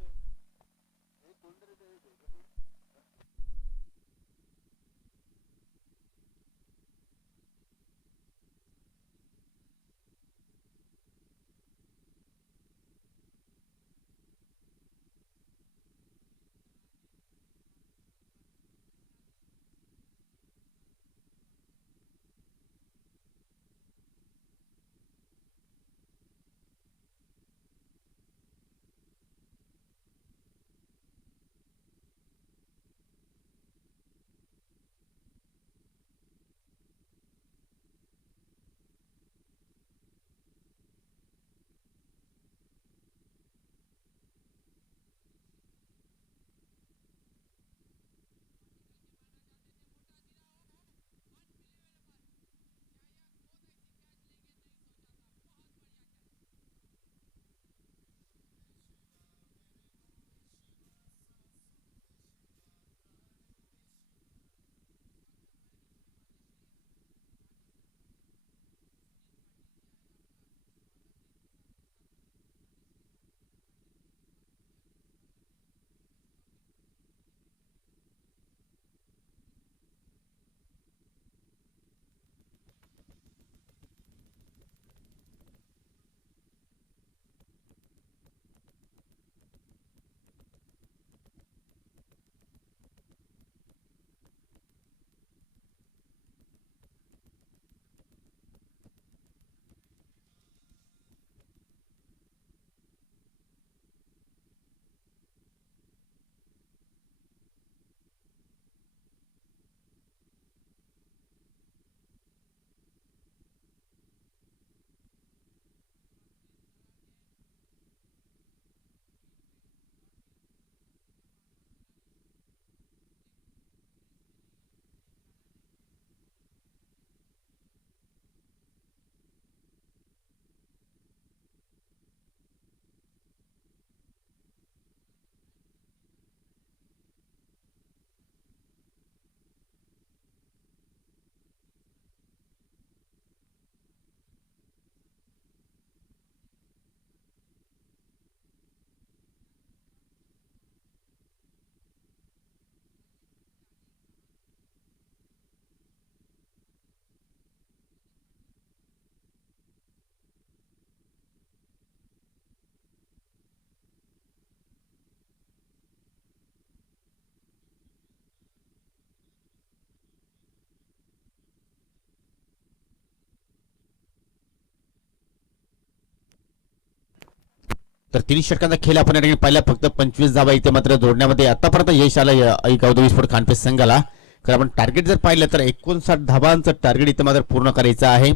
तर 30 षटकांचा खेळ आपण या ठिकाणी पाहिला. फक्त 25 धावा इथे मात्र जोडण्यामध्ये आतापर्यंत यश आलं गावदेवी स्पोर्ट खानपे संघाला. तर आपण टार्गेट जर पाहिलं तर 59 धावांचं टार्गेट इथे मात्र पूर्ण करायचं आहे.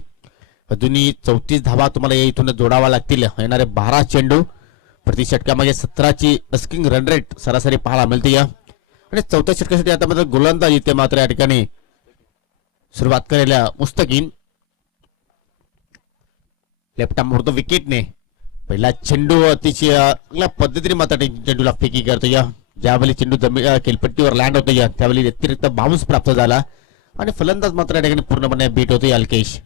अजूनही 34 धावा तुम्हाला इथून जोडावा लागतील. येणारे 12 चेंडू प्रति षटकामागे 17ची अस्किंग रन रेट सरासरी पाहायला मिळते. आणि 4थ्या षटकासाठी आता मात्र गोलंदाज इथे मात्र या ठिकाणी सुरुवात करायला मुस्तकीन. Left arm मोडतो विकेटने. पहिला चेंडू अतिशय चांगल्या पद्धतीने मात्र चेंडूला फेकी करतो. ज्यावेळी चेंडू खेळपट्टीवर लँड होतो त्यावेळी अतिरिक्त बाउन्स प्राप्त झाला आणि फलंदाज मात्र या ठिकाणी पूर्णपणे बीट होतो अलकेश.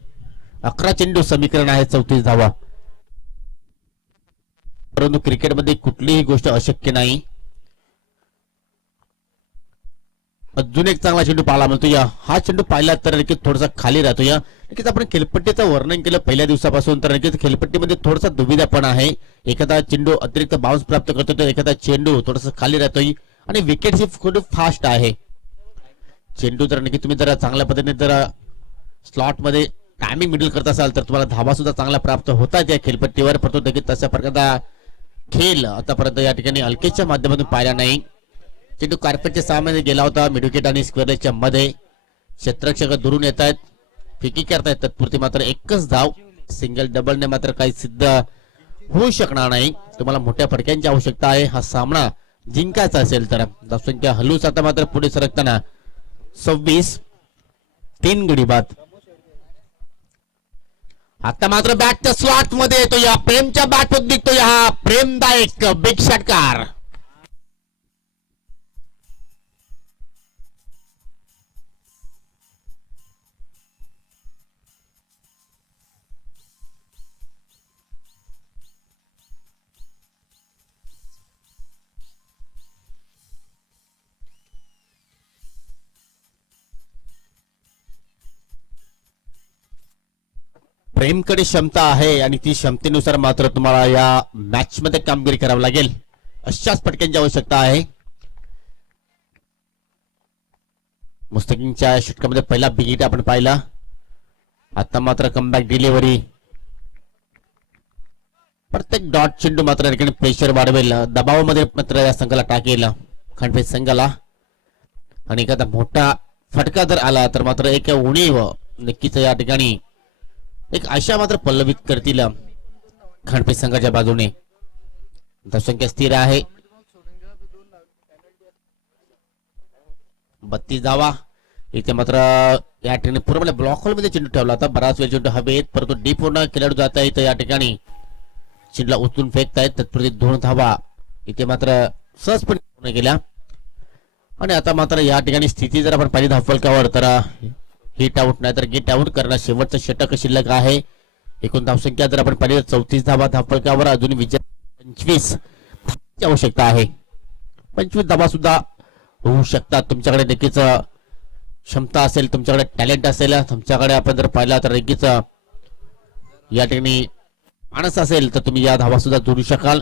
11 चेंडू समीकरण आहे 34 धावा. परंतु क्रिकेटमध्ये कुठलीही गोष्ट अशक्य नाही. अजून एक चांगला चेंडू पाहायला मिळतो. हा चेंडू पाहिला तर थोडासा खाली राहतो. नक्कीच आपण खेळपट्टीचं वर्णन केलं पहिल्या दिवसापासून, तर नक्कीच खेळपट्टीमध्ये थोडासा दुविधा पण आहे. एखादा चेंडू अतिरिक्त बाउन्स प्राप्त करतो तर एखादा चेंडू थोडासा खाली राहतोय आणि विकेट ही खूप फास्ट आहे. चेंडू जर नक्की तुम्ही जरा चांगल्या पद्धतीने जर स्लॉट मध्ये टायमिंग मिडल करत असाल तर तुम्हाला धावा सुद्धा चांगला प्राप्त होतात या खेळपट्टीवर. परंतु नक्कीच तशा प्रकारचा खेळ आतापर्यंत या ठिकाणी अल्केशच्या माध्यमातून पाहिला नाही. चेंडू कार्पेटच्या सामने गेला होता मिडविकेट आणि स्क्वेअरच्या मध्ये. क्षेत्ररक्षक दुरून येत आहेत, फिकी करतायत, तत्पुरती मात्र एकच धाव. सिंगल डबलने मात्र काही सिद्ध होऊ शकणार नाही. तुम्हाला मोठ्या फटक्यांची आवश्यकता आहे हा सामना जिंकायचा असेल तर. धावसंख्या हलूच आता मात्र पुढे सरकताना 26, 3 गडी बाद. आता मात्र बॅटच्या स्लॉट मध्ये येतो, या प्रेमच्या बॅट मध्ये निघतो हा प्रेमदायक बिग षटकार. प्रेमकडे क्षमता आहे आणि ती क्षमतेनुसार मात्र तुम्हाला या मॅच मध्ये कामगिरी करावी लागेल. अशाच फटक्यांची आवश्यकता आहे. मुस्तकिंगच्या षटकामध्ये पहिला बिग हिट आपण पाहिला. आता मात्र कमबॅक डिलिव्हरी. प्रत्येक डॉट चेंडू मात्र प्रेशर वाढवेल, दबावामध्ये मात्र या संघाला टाकेल खांडवे संघाला. आणि एखादा मोठा फटका जर आला तर मात्र एक उणीव नक्कीच या ठिकाणी एक आशा मात्र पल्लवित करतील खांडवे संघाच्या बाजूने. धावसंख्या स्थिर आहे 32 धावा. इथे मात्र या ठिकाणी पूर्णपणे ब्लॉक होल मध्ये चेंडू ठेवला होता. बराच वेळ चेंडू हवेत, परंतु डीप पूर्ण खेळाडू जात आहे या ठिकाणी चेंडूला उचलून फेकतायत. तत्पुरती 2 धावा इथे मात्र सहजपणे पूर्ण केल्या. आणि आता मात्र या ठिकाणी स्थिती जर आपण पाहिली धावफलकावर तर हिट आउट नाही तर गेट आउट करणं शेवटचं षटक शिल्लक आहे. एकूण धावसंख्या जर आपण पाहिली 34 धावा धावफलकावर. अजून विजय 25 ची आवश्यकता आहे. 25 धावा सुद्धा होऊ शकतात. तुमच्याकडे नक्कीच क्षमता असेल, तुमच्याकडे टॅलेंट असेल, तुमच्याकडे आपण जर पाहिला तर नक्कीच या ठिकाणी माणूस असेल तर तुम्ही या धावा सुद्धा जोडू शकाल.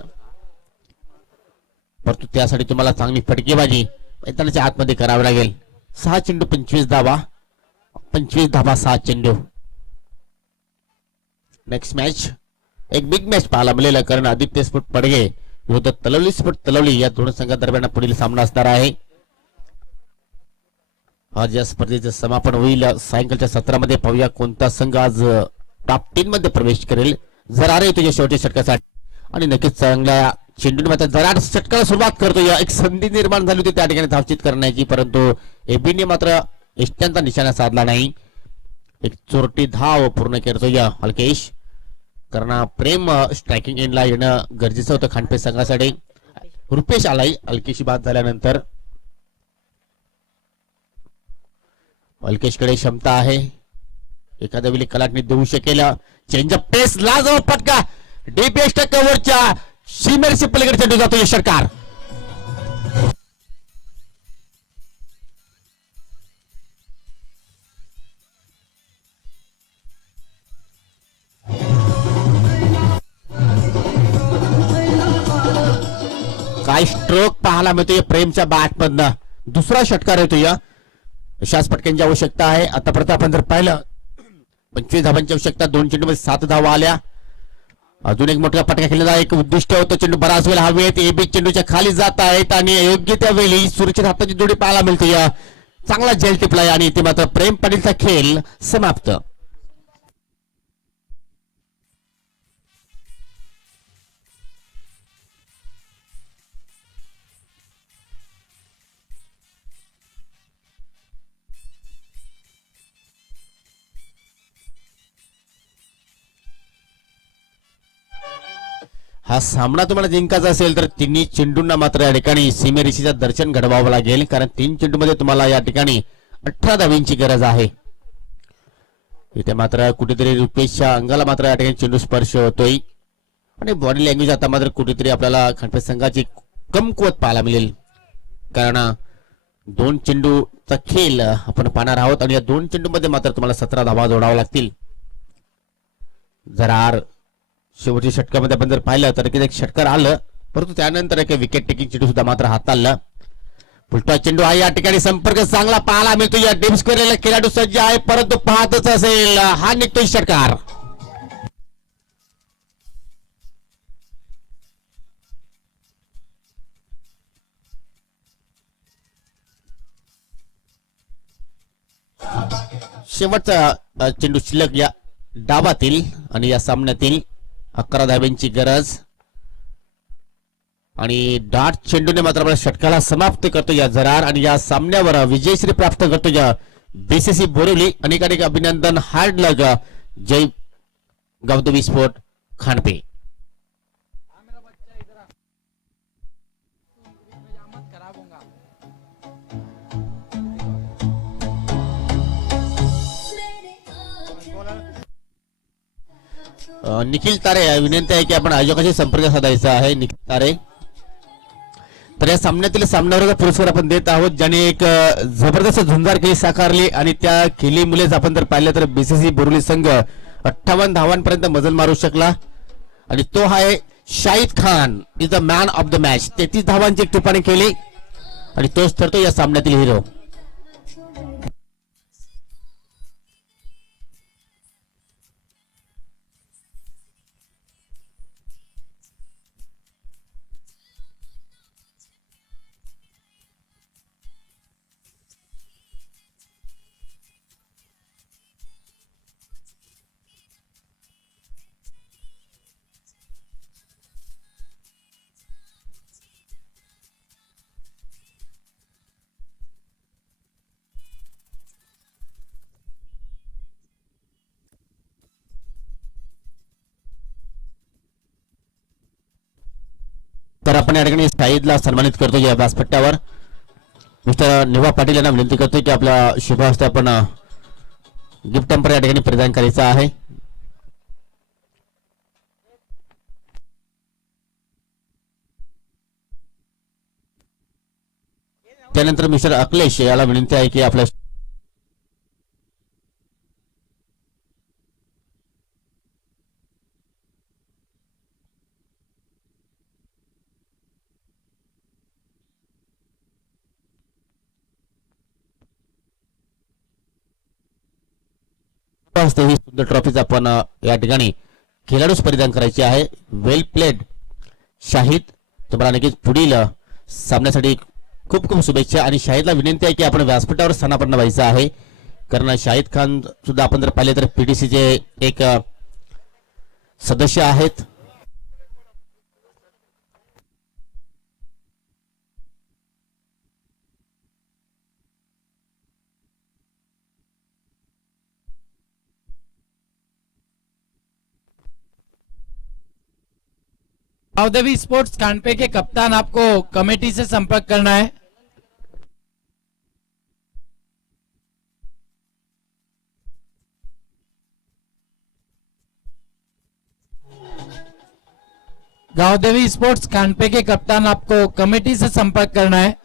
परंतु त्यासाठी तुम्हाला चांगली फटकेबाजी मैदानाच्या आतमध्ये करावी लागेल. 6 चेंडू 25 धावा, 25 धावा 6 चेंडू. नेक्स्ट मॅच एक बिग मॅच पाहायला मिळेल, कारण आदित्य स्फोट पडगे विरुद्ध तलवली स्फोट तलवली या दोन संघादरम्यान पुढील सामना असणार आहे. आज या स्पर्धेचं समापन होईल सायंकाळच्या सत्रामध्ये. पाहूया कोणता संघ आज टॉप 10 मध्ये प्रवेश करेल. जरारे तुझ्या शेवटी षटकासाठी आणि नक्कीच चांगल्या चेंडूने मात्र जरार षटकाला सुरुवात करतो. या एक संधी निर्माण झाली होती त्या ठिकाणी धावचित करण्याची, परंतु एबीने मात्र इष्टांचा निशाणा साधला नाही. एक चोरटी धाव पूर्ण करतो या अल्केश. कारण प्रेम स्ट्रायकिंग एंडला येणं गरजेचं होतं खांडपे संघासाठी. रुपेश आलाय अल्केशी बाद झाल्यानंतर. अल्केशकडे क्षमता आहे, एखाद्या वेळी कलाटणी देऊ शकेल. चेंजअप पेस लाजवाब फटका डीपीएस कव्हरच्या सीमेरशी पलीकडे चेंडू जातो यशकार. काय स्ट्रोक पाहायला मिळतोय प्रेमच्या बॅट मधनं. दुसरा षटकार येतो या. अशाच फटक्यांची आवश्यकता आहे. आतापर्यंत आपण जर पाहिलं 25 धावांची आवश्यकता, 2 चेंडूमध्ये 7 धावा आल्या. अजून एक मोठा फटका खेळण्याचा एक उद्दिष्ट होतं. चेंडू बराच वेळ हवेत, एबी चेंडूच्या खाली जात आहेत आणि योग्य त्या वेळी सुरक्षित हाताची जोडी पाहायला मिळते. या चांगला जेल टिपलाय आणि इथे मात्र प्रेम पाटीलचा खेळ समाप्त. हा सामना तुम्हाला जिंकायचा असेल तर तिन्ही चेंडूंना मात्र या ठिकाणी सीमेरेषेचं दर्शन घडवावं लागेल, कारण 3 चेंडूमध्ये तुम्हाला या ठिकाणी 18 धावांची गरज आहे. इथे मात्र कुठेतरी रुपेशच्या अंगाला मात्र या ठिकाणी चेंडू स्पर्श होतोय आणि बॉडी लँग्वेज आता मात्र कुठेतरी आपल्याला खांडपे संघाची कमकुवत पाहायला मिळेल, कारण दोन चेंडूचा खेळ आपण पाहणार आहोत आणि या दोन चेंडूमध्ये मात्र तुम्हाला 17 धावा जोडाव्या लागतील. जरा शेवटच्या षटकामध्ये आपण जर पाहिलं तर एक षटकार आलं, परंतु त्यानंतर एक विकेट टेकिंग चेंडू सुद्धा मात्र हाताळलं. पुलटा चेंडू आहे, या ठिकाणी संपर्क चांगला पाहायला मिळतो. या डीप स्क्वेअरला खेळाडू सज्ज आहे, परंतु पाहतच असेल हा निघतोय षटकार. शेवटचा चेंडू शिल्लक या डावातील आणि या सामन्यातील 11 धाब्यांची गरज आणि डाट चेंडूने मात्र आपल्या षटकाला समाप्त करतो या जरार आणि या सामन्यावर विजयश्री प्राप्त करतो या बीसीसी बोरिवली. अनेक अभिनंदन, हार्ड लक जय गावदेवी स्पोर्ट खानपे. निखिल तारे, विनंती आहे की आपण आयोजकाशी संपर्क साधायचा आहे. निखिल तारे, तर या सामन्यातील सामन्यावर पुरस्कार आपण देत आहोत, ज्याने एक जबरदस्त झुंजार खेळी साकारली आणि त्या खेळीमुळेच आपण जर पाहिलं तर बीसीसी बोरिवली संघ 58 धावांपर्यंत मजल मारू शकला आणि तो आहे Shahid Khan, is the man of the match. 33 धावांची टिप्पणी केली आणि तोच ठरतो या सामन्यातील हिरो. तर आपण या ठिकाणी शाहिदला सन्मानित करतो या व्यासपट्ट्यावर. मिस्टर निवा पाटील यांना विनंती करतो की आपल्या शुभ हस्ते आपण गिफ्ट टॅम्पर या ठिकाणी प्रदान करायचा आहे. त्यानंतर मिस्टर अखिलेश याला विनंती आहे की आपल्या ही सुंदर ट्रॉफीज आपण या ठिकाणी खेळाडूच परिधान करायची आहे. वेल प्लेड शाहिद, तुम्हाला नक्कीच पुढील सामन्यासाठी खूप खूप शुभेच्छा. आणि शाहिदला विनंती आहे की आपण व्यासपीठावर स्थानापन्न व्हायचं आहे, कारण शाहिद खान सुद्धा आपण जर पाहिले तर पीटीसीचे एक सदस्य आहेत. गावदेवी स्पोर्ट्स कानपे के कप्तान, आपको कमेटी से संपर्क करना है. गावदेवी स्पोर्ट्स कानपे के कप्तान, आपको कमेटी से संपर्क करना है.